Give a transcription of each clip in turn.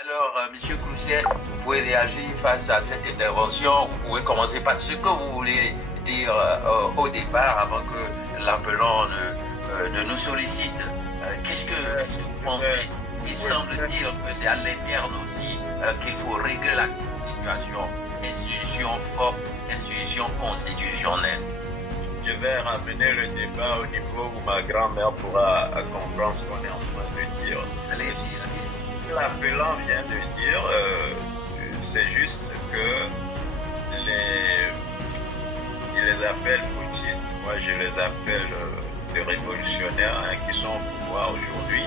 Alors, Monsieur Clousset, vous pouvez réagir face à cette intervention. Vous pouvez commencer par ce que vous voulez dire au départ avant que l'appelant ne nous sollicite. Qu'est-ce que vous pensez? Il semble dire que c'est à l'interne aussi qu'il faut régler la situation. Institution forte, institution constitutionnelle. Je vais ramener le débat au niveau où ma grand-mère pourra comprendre ce qu'on est en train de dire. Allez-y. L'appelant vient de dire, c'est juste que il les appelle putschistes. Moi, je les appelle des révolutionnaires qui sont au pouvoir aujourd'hui.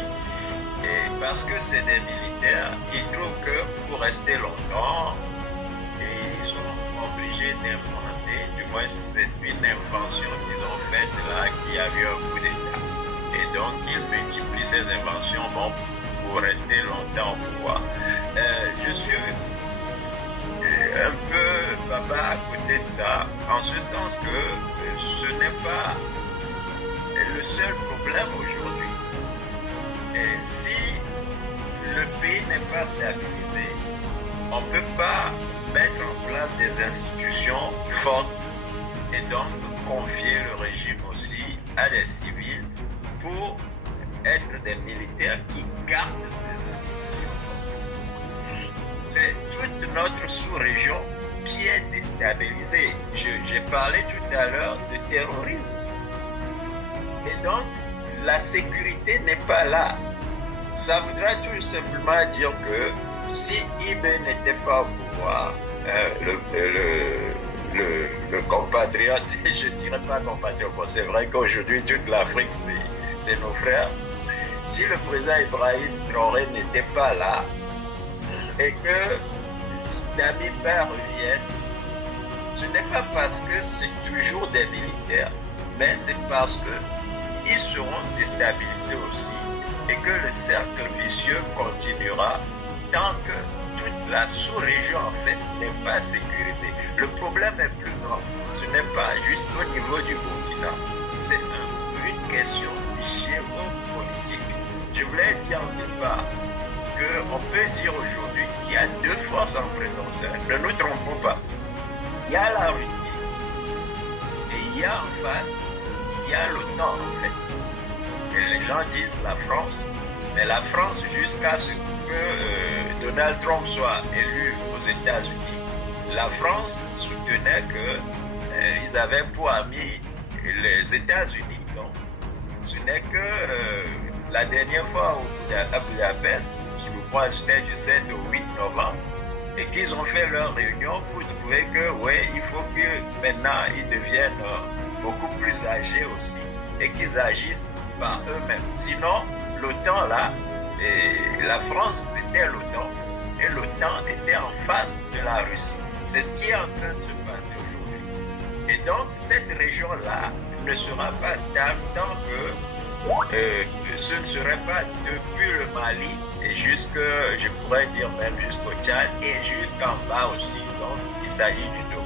Et parce que c'est des militaires, ils trouvent que pour rester longtemps, ils sont obligés d'inventer, du moins c'est une invention qu'ils ont faite là, qui a eu un coup d'État. Et donc, ils multiplient ces inventions pour rester longtemps au pouvoir. Je suis un peu baba à côté de ça, en ce sens que ce n'est pas le seul problème aujourd'hui. Si le pays n'est pas stabilisé, on ne peut pas mettre en place des institutions fortes et donc confier le régime aussi à des civils pour être des militaires qui gardent ces institutions fortes. C'est toute notre sous-région qui est déstabilisée. J'ai parlé tout à l'heure de terrorisme. Et donc, la sécurité n'est pas là. Ça voudra tout simplement dire que si Ibe n'était pas au pouvoir, le compatriote, je ne dirais pas compatriote, c'est vrai qu'aujourd'hui toute l'Afrique c'est nos frères. Si le président Ibrahim Traoré n'était pas là et que Damiba revienne, ce n'est pas parce que c'est toujours des militaires, mais c'est parce qu'ils seront déstabilisés aussi et que le cercle vicieux continuera tant que toute la sous-région en fait n'est pas sécurisée. Le problème est plus grand. Ce n'est pas juste au niveau du Burkina. C'est une question géopolitique. Je voulais dire au départ qu'on peut dire aujourd'hui qu'il y a deux forces en présence. Ne nous trompons pas. Il y a la Russie et il y a en face, il y a l'OTAN en fait. Et les gens disent la France, mais la France jusqu'à ce que Donald Trump soit élu aux États-Unis, la France soutenait qu'ils avaient pour amis les États-Unis. Donc, ce n'est que la dernière fois à Budapest, je crois que c'était du 7 au 8 novembre, et qu'ils ont fait leur réunion pour trouver que, ouais, il faut que maintenant ils deviennent beaucoup plus âgés aussi et qu'ils agissent par eux-mêmes. Sinon, l'OTAN là, et la France c'était l'OTAN et l'OTAN était en face de la Russie. C'est ce qui est en train de se passer aujourd'hui. Et donc, cette région-là ne sera pas stable tant que ce ne serait pas depuis le Mali et jusque, je pourrais dire même jusqu'au Tchad et jusqu'en bas aussi. Donc, il s'agit du Togo.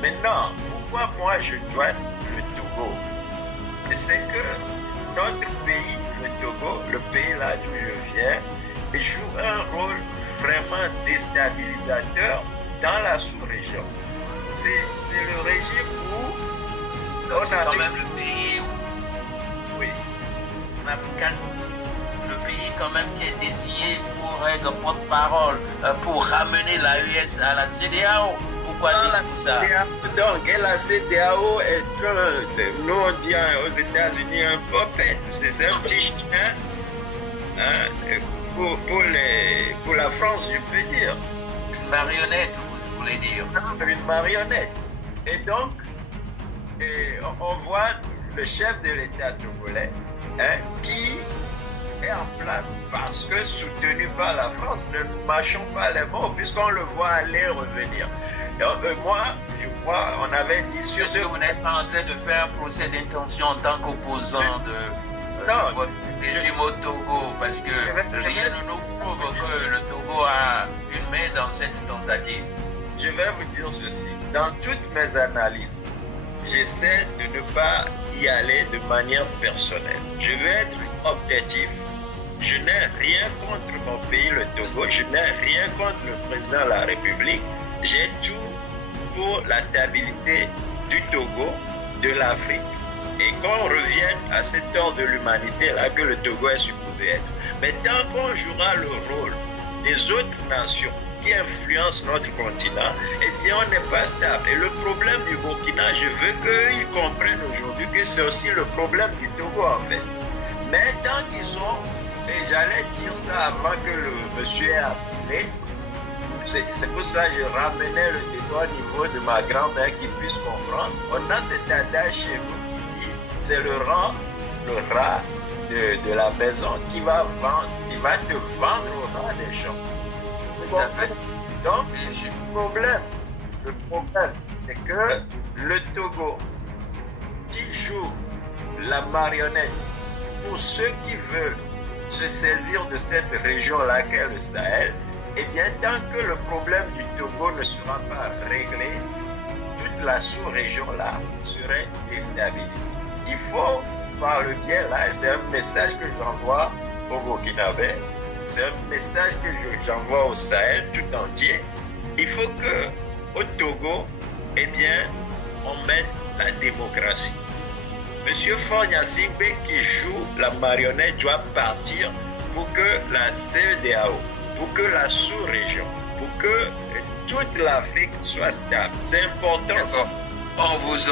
Maintenant, pourquoi moi je dois le Togo? C'est que notre pays, le Togo, le pays là d'où je viens, joue un rôle vraiment déstabilisateur dans la sous-région. C'est le régime où on a quand même le pays oui. africain, le pays quand même qui est désigné pour être porte-parole, pour ramener l'AES à la CEDEAO. Pourquoi dites-vous ça? Donc, la CEDEAO est nous on dit aux États-Unis un puppet, c'est un petit chien pour la France, je peux dire. Une marionnette, vous voulez dire? Une marionnette. Et donc, on voit le chef de l'État togolais qui est en place parce que soutenu par la France, ne nous mâchons pas les mots puisqu'on le voit aller revenir. Donc moi, je crois, on avait dit sur ce... Vous n'êtes pas en train de faire un procès d'intention en tant qu'opposant de votre régime au Togo, parce que rien ne nous prouve que le Togo a une main dans cette tentative. Je vais vous dire ceci. Dans toutes mes analyses, j'essaie de ne pas y aller de manière personnelle. Je vais être objectif je n'ai rien contre mon pays, le Togo, je n'ai rien contre le président de la République. J'ai tout pour la stabilité du Togo, de l'Afrique. Et qu'on revienne à cet ordre de l'humanité là que le Togo est supposé être. Mais tant qu'on jouera le rôle des autres nations qui influencent notre continent, eh bien on n'est pas stable. Et le problème du Burkina, je veux qu'ils comprennent aujourd'hui que c'est aussi le problème du Togo en fait. Mais tant qu'ils sont, et j'allais dire ça avant que le monsieur ait appelé, c'est pour ça que je ramenais le débat au niveau de ma grand-mère qui puisse comprendre. On a cet adage chez nous qui dit c'est le rat de la maison qui va te vendre au rat des champs. Donc, le problème, c'est que le Togo qui joue la marionnette pour ceux qui veulent se saisir de cette région-là qu'est le Sahel, eh bien, tant que le problème du Togo ne sera pas réglé, toute la sous-région-là serait déstabilisée. Il faut, par le biais là, c'est un message que j'envoie au Burkinabé, c'est un message que j'envoie au Sahel tout entier. Il faut que, au Togo, eh bien, on mette la démocratie. Monsieur Fogna Singbe qui joue la marionnette doit partir pour que la CEDEAO, pour que la sous-région, pour que toute l'Afrique soit stable. C'est important. On vous